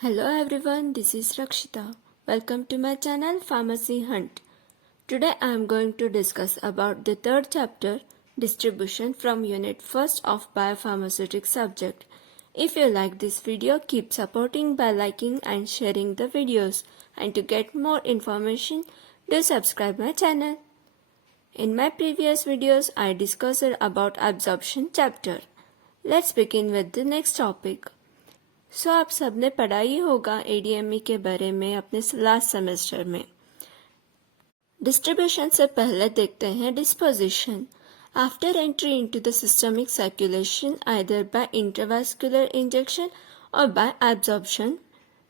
Hello everyone, this is Rakshita. Welcome to my channel Pharmacy Hunt. Today I am going to discuss about the third chapter, distribution from unit 1st of biopharmaceutics subject. If you like this video, keep supporting by liking and sharing the videos. And to get more information, do subscribe my channel. In my previous videos, I discussed about absorption chapter. Let's begin with the next topic. आप सबने पढ़ा ही होगा ADME के बारे में अपने last semester में। Distribution से पहले देखते हैं disposition. After entry into the systemic circulation either by intravascular injection or by absorption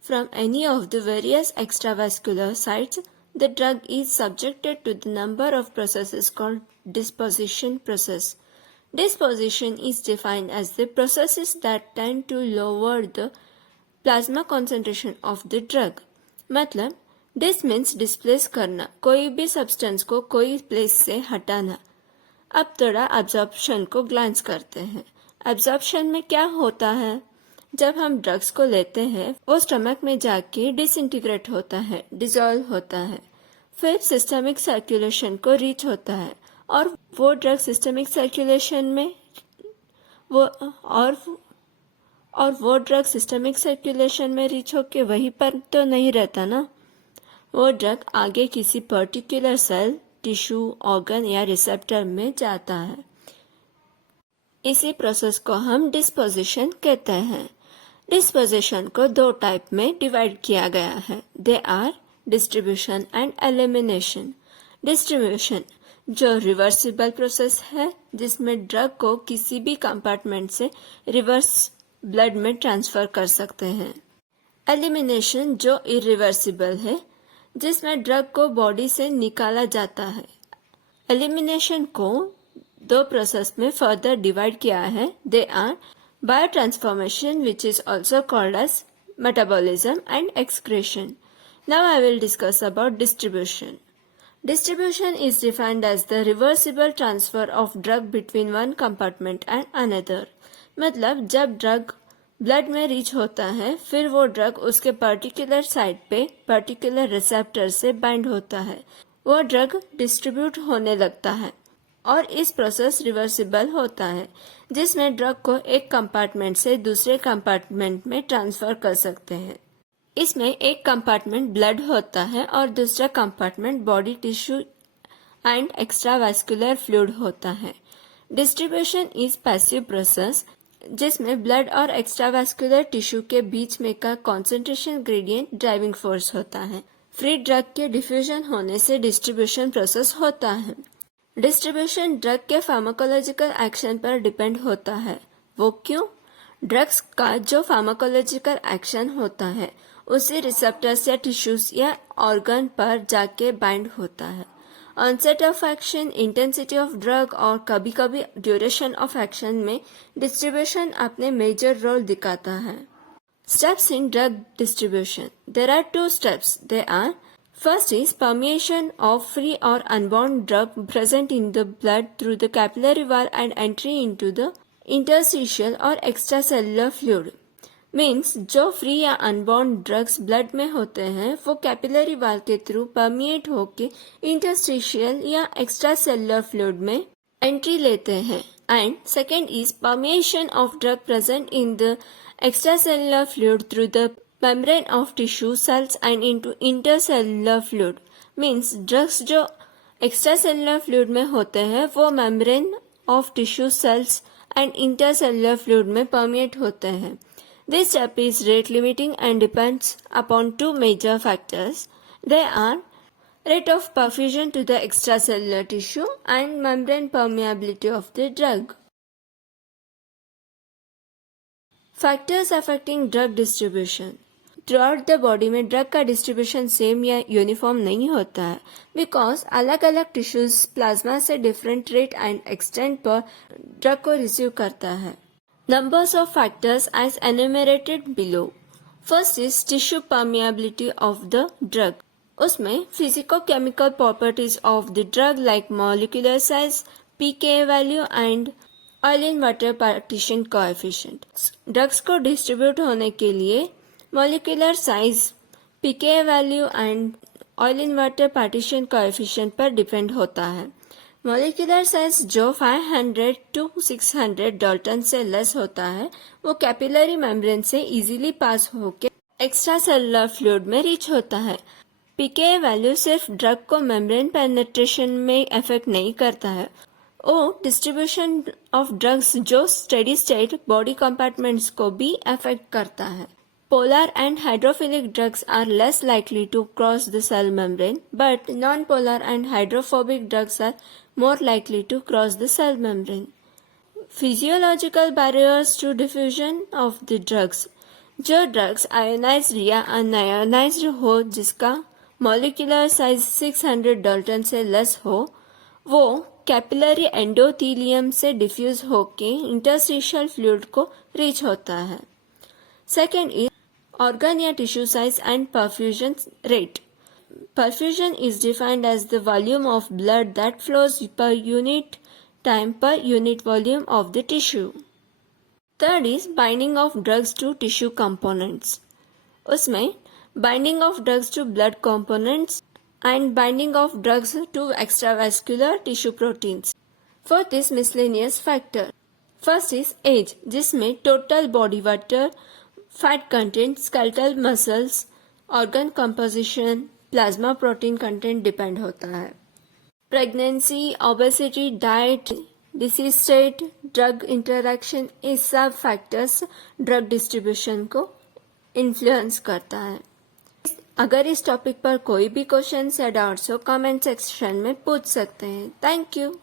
from any of the various extravascular sites, the drug is subjected to the number of processes called disposition process. Disposition is defined as the processes that tend to lower the plasma concentration of the drug. मतलब this means displace करना, कोई भी substance को कोई place से हटाना. अब थोड़ा एब्जॉर्प्शन को ग्लांस करते हैं. एब्जॉर्प्शन में क्या होता है? जब हम ड्रग्स को लेते हैं वो स्टमक में जाके डिसइंटीग्रेट होता है, डिसॉल्व होता है, फिर सिस्टमिक सर्कुलेशन को रीच होता है और वो ड्रग सिस्टमिक सर्कुलेशन में वो ड्रग सिस्टमिक सर्कुलेशन में रीच होके वहीं पर तो नहीं रहता ना. वो ड्रग आगे किसी पर्टिकुलर सेल, टिश्यू, ऑर्गन या रिसेप्टर में जाता है. इसी प्रोसेस को हम डिस्पोजिशन कहते हैं. डिस्पोजिशन को दो टाइप में डिवाइड किया गया है. They are distribution and elimination. Distribution जो रिवर्सिबल प्रोसेस है जिसमें ड्रग को किसी भी कंपार्टमेंट से रिवर्स ब्लड में ट्रांसफर कर सकते हैं. एलिमिनेशन जो इरिवर्सिबल है जिसमें ड्रग को बॉडी से निकाला जाता है. एलिमिनेशन को दो प्रोसेस में फर्दर डिवाइड किया है. They are biotransformation which is also called as metabolism and excretion. Now I will discuss about distribution. Distribution is defined as the reversible transfer of drug between one compartment and another. मतलब जब drug blood में reach होता है फिर वो drug उसके particular site पे particular receptor से बाइंड होता है, वो ड्रग डिस्ट्रीब्यूट होने लगता है और इस प्रोसेस रिवर्सिबल होता है जिसमें ड्रग को एक कंपार्टमेंट से दूसरे कंपार्टमेंट में ट्रांसफर कर सकते हैं. इसमें एक कंपार्टमेंट ब्लड होता है और दूसरा compartment body tissue and extravascular fluid होता है. डिस्ट्रीब्यूशन इज पैसिव प्रोसेस जिसमें ब्लड और एक्स्ट्रावास्कुलर टिश्यू के बीच में का कॉन्सेंट्रेशन ग्रेडियंट ड्राइविंग फोर्स होता है. फ्री ड्रग के डिफ्यूजन होने से डिस्ट्रीब्यूशन प्रोसेस होता है. डिस्ट्रीब्यूशन ड्रग के फार्माकोलॉजिकल एक्शन पर डिपेंड होता है. वो क्यों? ड्रग्स का जो फार्माकोलॉजिकल एक्शन होता है उसी रिसेप्टर्स या टिश्यूज या ऑर्गन पर जाके बाइंड होता है. Onset of action, intensity of drug और कभी कभी ड्यूरेशन ऑफ एक्शन में डिस्ट्रीब्यूशन अपने मेजर रोल दिखाता है. Steps in drug distribution. There are 2 steps. They are first is permeation of free or unbound drug present in the blood through the capillary wall and entry into the interstitial or extracellular fluid. Means जो free या unbound drugs blood में होते हैं वो capillary wall के through permeate होके interstitial या extracellular fluid में एंट्री लेते हैं. And second is permeation of drug present in the extracellular fluid through the membrane of tissue cells and into intercellular fluid. Means drugs जो extracellular fluid में होते हैं वो membrane of tissue cells and intercellular fluid में permeate होते हैं. This step is rate limiting and depends upon 2 major factors. They are rate of perfusion to the extracellular tissue and membrane permeability of the drug. Factors affecting drug distribution. Throughout the body में drug का distribution same या uniform नहीं होता है because अलग अलग tissues plasma से different rate and extent पर ड्रग को रिसीव करता है. Numbers of factors as enumerated below. First is tissue permeability of the drug. उसमें physicochemical properties of the drug like molecular size, pKa value and oil in water partition coefficient. Drugs को distribute होने के लिए molecular size, PK value and oil in water partition coefficient पर depend होता है। Molecular size जो 500 to 600 Dalton से less होता है वो कैपिलरी मेम्ब्रेन से इजीली पास होकर एक्स्ट्रा सेलुलर फ्लूइड में रीच होता है। पीके वैल्यू सिर्फ ड्रग को मेम्ब्रेन पेनिट्रेशन में इफेक्ट नहीं करता है, वो डिस्ट्रीब्यूशन ऑफ ड्रग्स जो स्टेडी स्टेट बॉडी कंपार्टमेंट्स को भी अफेक्ट करता है। Polar and hydrophilic drugs are less likely to cross the cell membrane, but non-polar and hydrophobic drugs are more likely to cross the cell membrane. Physiological barriers to diffusion of the drugs. जो drugs ionised या unionised हो, जिसका molecular size 600 Dalton से less हो, वो capillary endothelium से diffuse होके interstitial fluid को रीच होता है। सेकेंड इज organ या tissue size and perfusion rate. Perfusion is defined as the volume of blood that flows per unit time per unit volume of the tissue. Third is binding of drugs to tissue components. उसमें binding of drugs to blood components and binding of drugs to extravascular tissue proteins. Fourth is miscellaneous factor. First is age, जिसमें total body water, fat content, skeletal muscles, organ composition, plasma protein content depend होता है। Pregnancy, obesity, diet, disease state, drug interaction, ये सब factors drug distribution को influence करता है। अगर इस टॉपिक पर कोई भी क्वेश्चन या डाउट्स हो कमेंट सेक्शन में पूछ सकते हैं। Thank you.